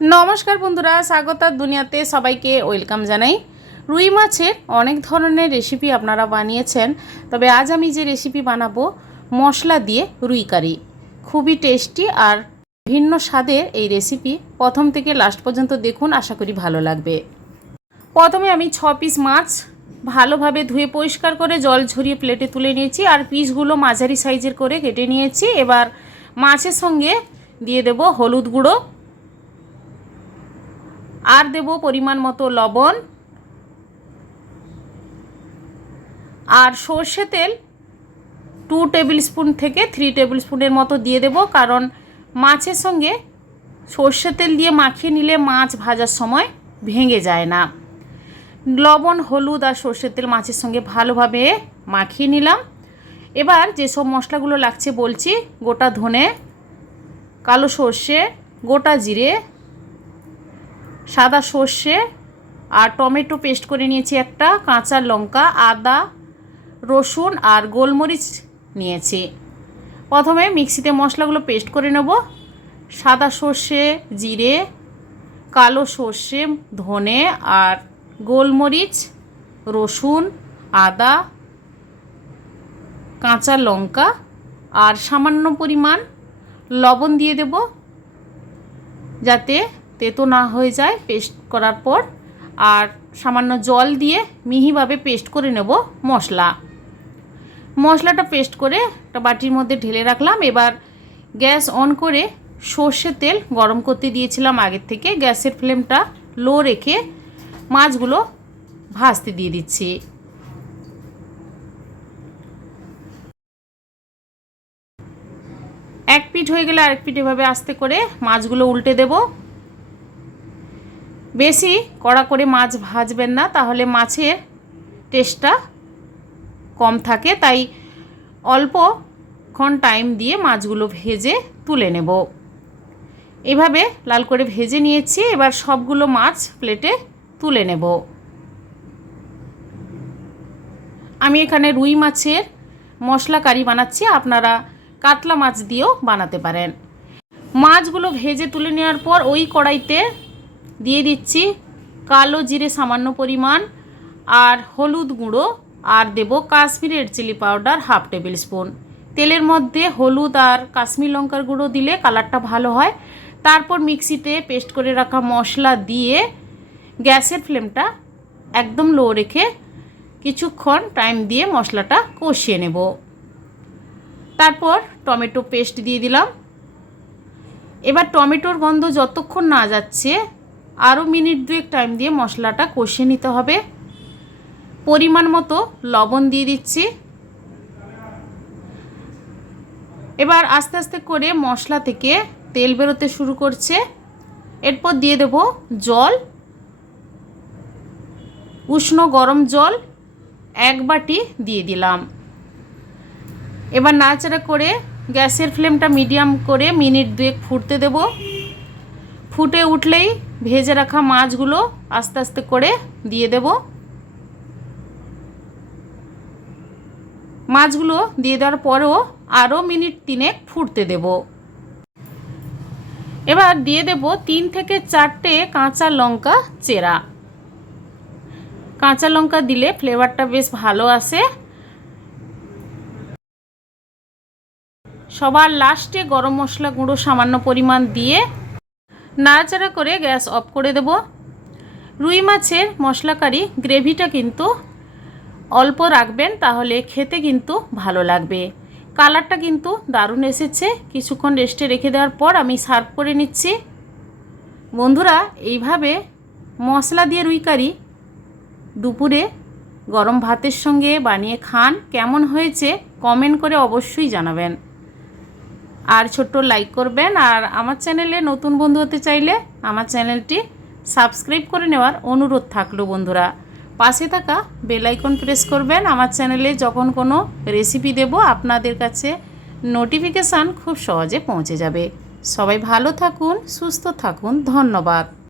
নমস্কার বন্ধুরা, স্বাগতার দুনিয়াতে সবাইকে ওয়েলকাম জানাই। রুই মাছের অনেক ধরনের রেসিপি আপনারা বানিয়েছেন, তবে আজ আমি যে রেসিপি বানাবো মশলা দিয়ে রুই কারি, খুবই টেস্টি আর ভিন্ন স্বাদের এই রেসিপি। প্রথম থেকে লাস্ট পর্যন্ত দেখুন, আশা করি ভালো লাগবে। প্রথমে আমি 6 পিস মাছ ভালোভাবে ধুয়ে পরিষ্কার করে জল ঝরিয়ে প্লেটে তুলে নিয়েছি, আর পিসগুলো মাঝারি সাইজের করে কেটে নিয়েছি। এবার মাছের সঙ্গে দিয়ে দেব হলুদ গুঁড়ো, আর দেব পরিমাণ মতো লবণ, আর সর্ষে তেল 2 টেবিল স্পুন থেকে 3 টেবিল স্পুনের মতো দিয়ে দেব, কারণ মাছের সঙ্গে সর্ষে তেল দিয়ে মাখিয়ে নিলে মাছ ভাজার সময় ভেঙে যায় না। লবণ, হলুদ আর সর্ষের তেল মাছের সঙ্গে ভালোভাবে মাখিয়ে নিলাম। এবার যেসব মশলাগুলো লাগছে বলছি: গোটা ধনে, কালো সর্ষে, গোটা জিরে, সাদা সর্ষে আর টমেটো পেস্ট করে নিয়েছি একটা, কাঁচা লঙ্কা, আদা, রসুন আর গোলমরিচ নিয়েছি। প্রথমে মিক্সিতে মশলাগুলো পেস্ট করে নেব। সাদা সর্ষে, জিরে, কালো সর্ষে, ধনে আর গোলমরিচ, রসুন, আদা, কাঁচা লঙ্কা আর সামান্য পরিমাণ লবণ দিয়ে দেব, যাতে তেতো না হয়ে যায় পেস্ট করার পর। আর সামান্য জল দিয়ে মিহিভাবে পেস্ট করে নেব মশলাটা পেস্ট করে একটা বাটির মধ্যে ঢেলে রাখলাম। এবার গ্যাস অন করে সর্ষের তেল গরম করতে দিয়েছিলাম আগের থেকে। গ্যাসের ফ্লেমটা লো রেখে মাছগুলো ভাজতে দিয়ে দিচ্ছি। এক পিঠ হয়ে গেলে আরেক পিঠ এভাবে আস্তে করে মাছগুলো উল্টে দেব। বেশি কড়া করে মাছ ভাজবেন না, তাহলে মাছের টেস্টটা কম থাকে, তাই অল্পক্ষণ টাইম দিয়ে মাছগুলো ভেজে তুলে নেব। এভাবে লাল করে ভেজে নিয়েছি। এবার সবগুলো মাছ প্লেটে তুলে নেব। আমি এখানে রুই মাছের মশলা কারি বানাচ্ছি, আপনারা কাতলা মাছ দিয়েও বানাতে পারেন। মাছগুলো ভেজে তুলে নেওয়ার পর ওই কড়াইতে দিয়ে দিচ্ছি কালো জিরে সামান্য পরিমাণ, আর হলুদ গুঁড়ো, আর দেব Kashmiri red chilli powder 1/2 tablespoon. তেলের মধ্যে হলুদ আর কাশ্মীর লঙ্কার গুঁড়ো দিলে কালারটা ভালো হয়। তারপর মিক্সিতে পেস্ট করে রাখা মশলা দিয়ে গ্যাসের ফ্লেমটা একদম লো রেখে কিছুক্ষণ টাইম দিয়ে মশলাটা কষিয়ে নেব। তারপর টমেটো পেস্ট দিয়ে দিলাম। এবার টমেটোর গন্ধ যতক্ষণ না যাচ্ছে আরও মিনিট 2 টাইম দিয়ে মশলাটা কষিয়ে নিতে হবে। পরিমাণ মতো লবণ দিয়ে দিচ্ছি। এবার আস্তে আস্তে করে মশলা থেকে তেল বেরোতে শুরু করছে। এরপর দিয়ে দেব জল, উষ্ণ গরম জল 1 বাটি দিয়ে দিলাম। এবার নাড়াচাড়া করে গ্যাসের ফ্লেমটা মিডিয়াম করে মিনিট 2 ফুটতে দেব। ফুটে উঠলেই ভেজে রাখা মাছগুলো আস্তে আস্তে করে দিয়ে দেব। মাছগুলো দিয়ে দেওয়ার পরেও আরও মিনিট 3 ফুটতে দেব। এবার দিয়ে দেব 3 থেকে 4টে কাঁচা লঙ্কা চেরা। কাঁচা লঙ্কা দিলে ফ্লেভারটা বেশ ভালো আসে। সবার লাস্টে গরম মশলা গুঁড়ো সামান্য পরিমাণ দিয়ে নাড়াচাড়া করে গ্যাস অফ করে দেব। রুই মাছের মশলা কারি গ্রেভিটা কিন্তু অল্প রাখবেন, তাহলে খেতে কিন্তু ভালো লাগবে। কালারটা কিন্তু দারুণ এসেছে। কিছুক্ষণ রেস্টে রেখে দেওয়ার পর আমি সার্ভ করে নিচ্ছি। বন্ধুরা, এইভাবে মশলা দিয়ে রুই কারি দুপুরে গরম ভাতের সঙ্গে বানিয়ে খান। কেমন হয়েছে কমেন্ট করে অবশ্যই জানাবেন, আর ছোট্ট লাইক করবেন। আর আমার চ্যানেলে নতুন বন্ধু হতে চাইলে আমার চ্যানেলটি সাবস্ক্রাইব করে নেওয়ার অনুরোধ থাকলো। বন্ধুরা, পাশে থাকা বেল আইকন প্রেস করবেন। আমার চ্যানেলে যখন কোনো রেসিপি দেব আপনাদের কাছে নোটিফিকেশান খুব সহজে পৌঁছে যাবে। সবাই ভালো থাকুন, সুস্থ থাকুন। ধন্যবাদ।